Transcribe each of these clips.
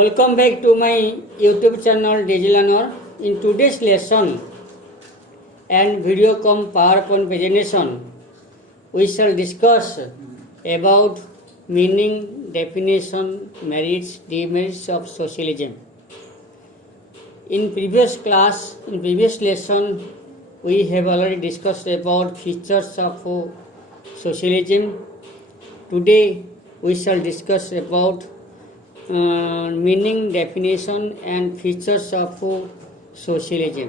Welcome back to my YouTube channel Digilanor. In today's lesson and video com PowerPoint presentation, we shall discuss about meaning, definition, merits, demerits of socialism. In previous lesson, we have already discussed about features of socialism. Today, we shall discuss about meaning, definition and features of socialism.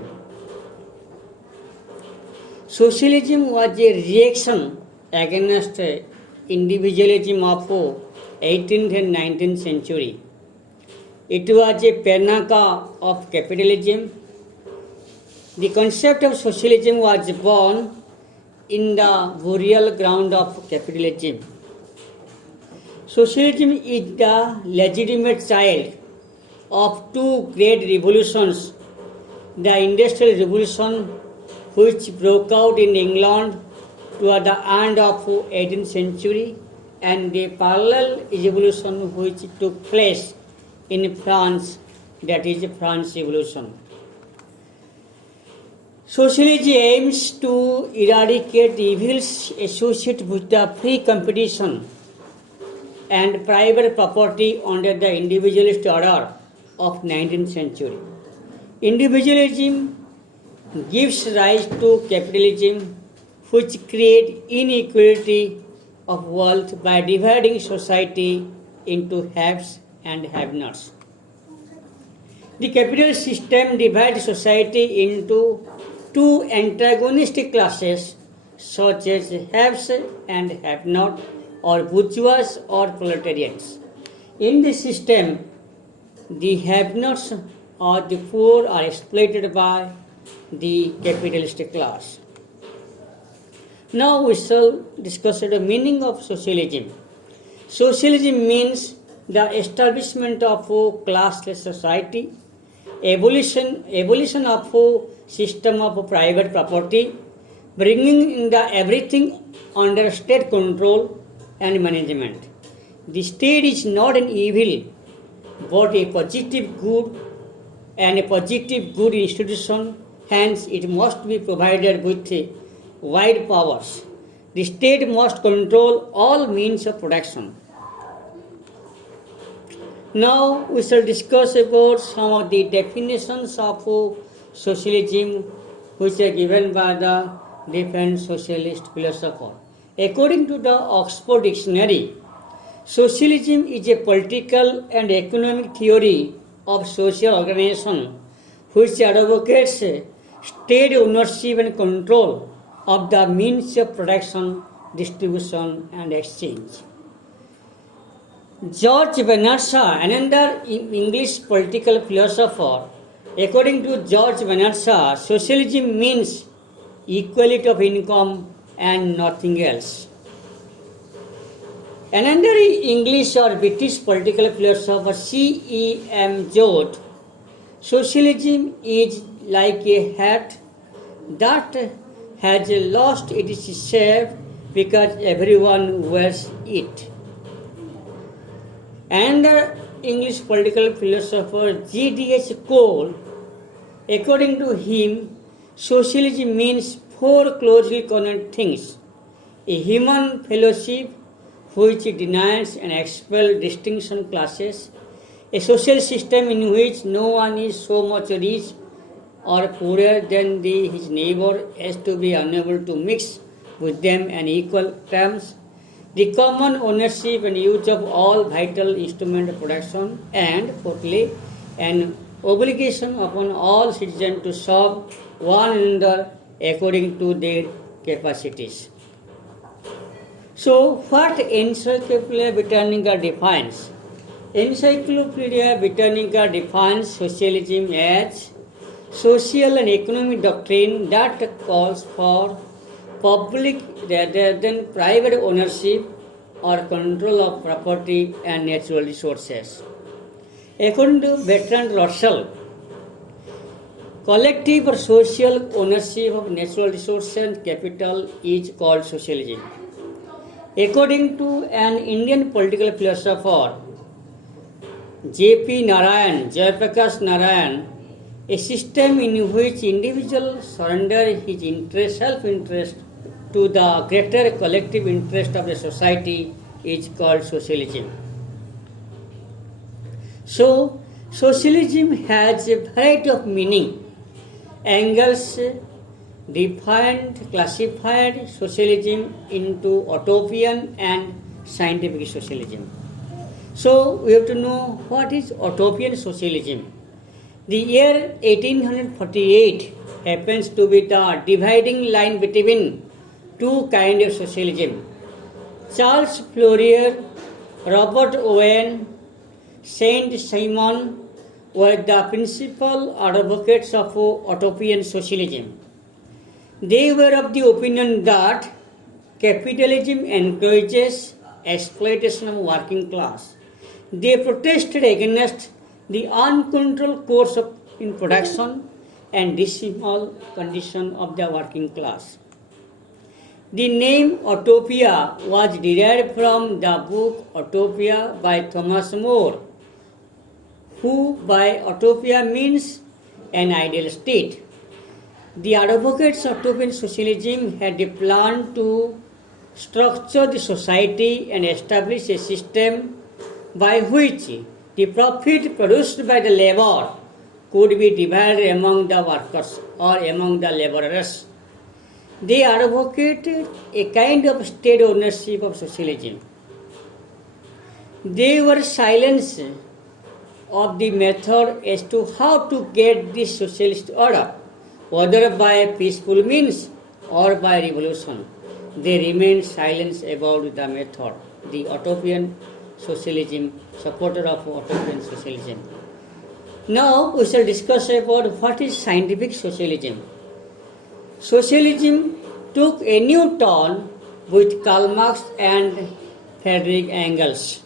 Socialism was a reaction against individualism of 18th and 19th century. It was a pinnacle of capitalism. The concept of socialism was born in the burial ground of capitalism. Socialism is the legitimate child of two great revolutions, the Industrial Revolution, which broke out in England toward the end of 18th century, and the parallel revolution which took place in France, that is the France Revolution. Socialism aims to eradicate evils associated with the free competition and private property under the individualist order of 19th century. Individualism gives rise to capitalism, which creates inequality of wealth by dividing society into haves and have-nots. The capitalist system divides society into two antagonistic classes such as haves and have-not, or bourgeois or proletariats. In this system, the have-nots or the poor are exploited by the capitalist class. Now we shall discuss the meaning of socialism. Socialism means the establishment of a classless society, abolition of a system of private property, bringing in the everything under state control and management. The state is not an evil, but a positive good and a positive good institution. Hence, it must be provided with wide powers. The state must control all means of production. Now, we shall discuss about some of the definitions of socialism which are given by the different socialist philosophers. According to the Oxford Dictionary, socialism is a political and economic theory of social organization which advocates state ownership and control of the means of production, distribution and exchange. George Bernard Shaw, another English political philosopher, according to George Bernard Shaw, socialism means equality of income and nothing else. Another English or British political philosopher C.E.M. Joad, socialism is like a hat that has lost its shape because everyone wears it. Another English political philosopher G.D.H. Cole, according to him, socialism means four closely connected things: a human fellowship which denies and expels distinction classes, a social system in which no one is so much rich or poorer than his neighbor as to be unable to mix with them in equal terms, the common ownership and use of all vital instruments of production, and fourthly, an obligation upon all citizens to serve one another according to their capacities. So, what Encyclopedia Britannica defines? Encyclopedia Britannica defines socialism as social and economic doctrine that calls for public rather than private ownership or control of property and natural resources. According to Bertrand Russell, collective or social ownership of natural resources and capital is called socialism. According to an Indian political philosopher, J.P. Narayan, Jayaprakash Narayan, a system in which individual surrender his interest, self-interest to the greater collective interest of the society is called socialism. So, socialism has a variety of meaning. Engels defined, classified socialism into utopian and scientific socialism. So, we have to know what is utopian socialism. The year 1848 happens to be the dividing line between two kinds of socialism. Charles Fourier, Robert Owen, Saint Simon were the principal advocates of utopian socialism. They were of the opinion that capitalism encourages exploitation of working class. They protested against the uncontrolled course of in production and dismal condition of the working class. The name Utopia was derived from the book Utopia by Thomas More, who by utopia means an ideal state. The advocates of utopian socialism had a plan to structure the society and establish a system by which the profit produced by the labor could be divided among the workers or among the laborers. They advocated a kind of state ownership of socialism. They were silent of the method as to how to get this socialist order, whether by peaceful means or by revolution. They remained silent about the method. The utopian socialism, supporter of utopian socialism. Now we shall discuss about what is scientific socialism. Socialism took a new turn with Karl Marx and Friedrich Engels,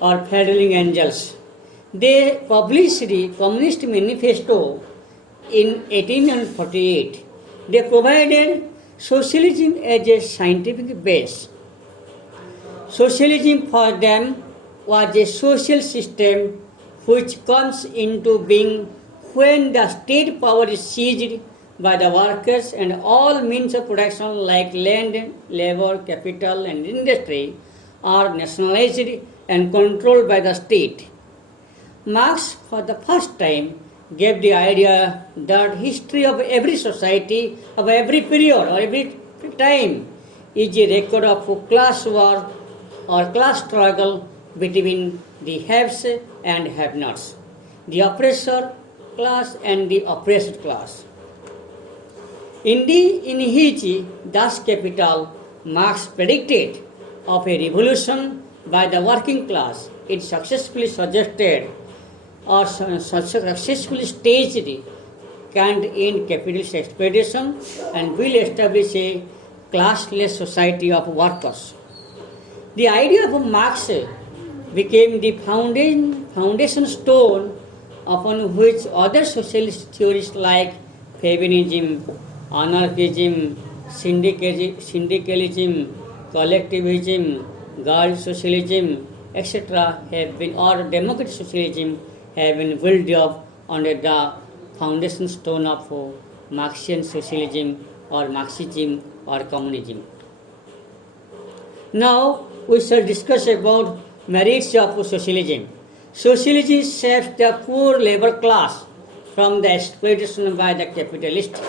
or Friedrich Engels. They published the Communist Manifesto in 1848. They provided socialism as a scientific base. Socialism for them was a social system which comes into being when the state power is seized by the workers and all means of production like land, labor, capital and industry are nationalized and controlled by the state. Marx, for the first time, gave the idea that history of every society, of every period or every time is a record of class war or class struggle between the haves and have-nots, the oppressor class and the oppressed class. In his Das Kapital, Marx predicted of a revolution by the working class. It successfully suggested or successfully staged can end capitalist exploitation and will establish a classless society of workers. The idea of Marx became the foundation stone upon which other socialist theories like feminism, anarchism, syndicalism, collectivism, girl socialism, etc. have been, or democratic socialism have been built up under the foundation stone of Marxian socialism or Marxism or communism. Now we shall discuss about merits of socialism. Socialism saves the poor labor class from the exploitation by the capitalist.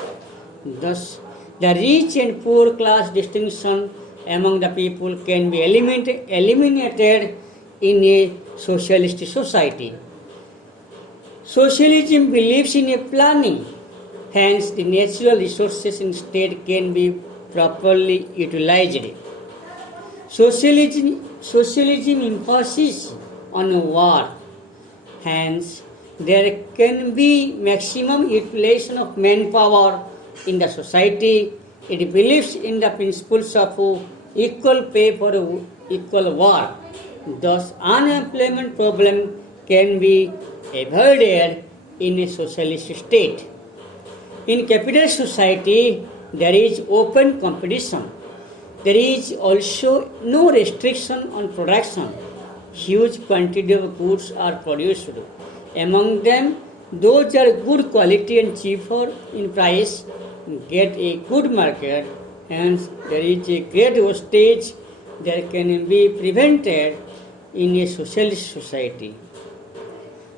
Thus, the rich and poor class distinction among the people can be eliminated in a socialist society. Socialism believes in a planning, hence the natural resources in state can be properly utilized. Socialism emphasis on war, hence there can be maximum utilization of manpower in the society. It believes in the principles of equal pay for equal work. Thus, unemployment problem can be avoided in a socialist state. In capitalist society, there is open competition. There is also no restriction on production. huge quantity of goods are produced. Among them, those are good quality and cheaper in price get a good market. Hence, there is a great wastage that can be prevented in a socialist society.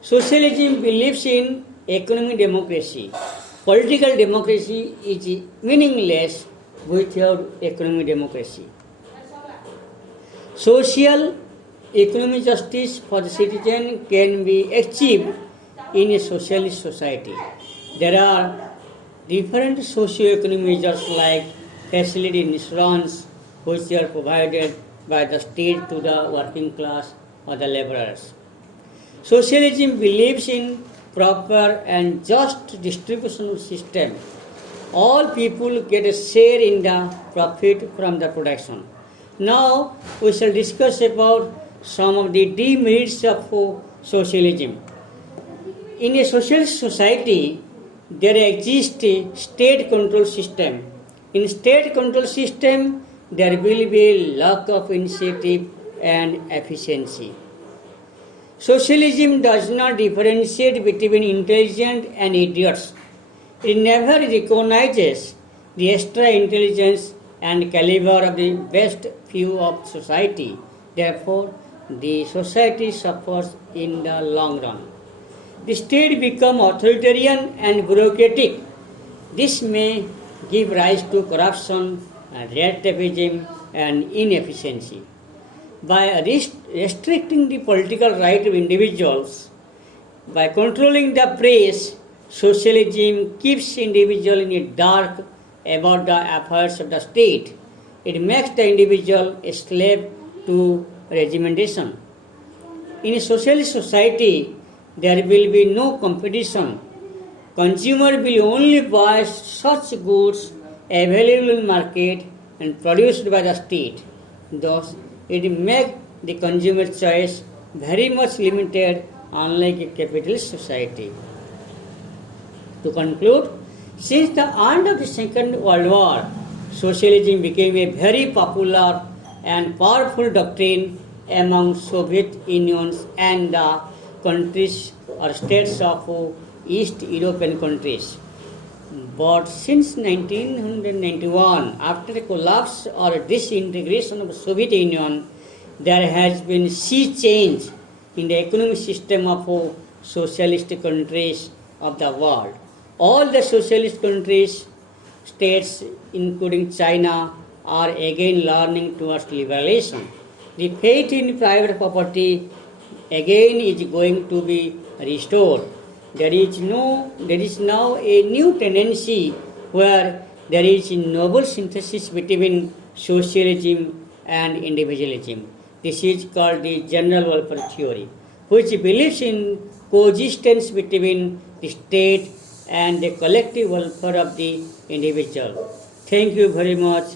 Socialism believes in economic democracy. Political democracy is meaningless without economic democracy. Social economic justice for the citizen can be achieved in a socialist society. There are different socio-economic measures like facility insurance, which are provided by the state to the working class or the laborers. Socialism believes in proper and just distribution system. All people get a share in the profit from the production. Now we shall discuss about some of the demerits of socialism. In a socialist society, there exists a state control system. In state control system, there will be a lack of initiative and efficiency. Socialism does not differentiate between intelligent and idiots. It never recognizes the extra intelligence and caliber of the best few of society. Therefore, the society suffers in the long run. The state becomes authoritarian and bureaucratic. This may give rise to corruption, red tapeism, and inefficiency. By restricting the political right of individuals, by controlling the press, socialism keeps individual in the dark about the affairs of the state. It makes the individual a slave to regimentation. In a socialist society, there will be no competition. Consumer will only buy such goods available in market and produced by the state. Thus, it makes the consumer choice very much limited, unlike a capitalist society. To conclude, since the end of the Second World War, socialism became a very popular and powerful doctrine among Soviet Unions and the countries or states of East European countries. But since 1991, after the collapse or disintegration of the Soviet Union, there has been sea change in the economic system of socialist countries of the world. All the socialist countries, states including China, are again learning towards liberalization. The faith in private property again is going to be restored. There is now a new tendency where there is a noble synthesis between socialism and individualism. This is called the general welfare theory, which believes in coexistence between the state and the collective welfare of the individual. Thank you very much.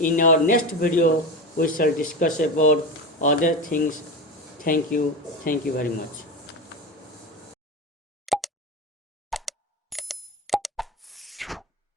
In our next video, we shall discuss about other things. Thank you very much.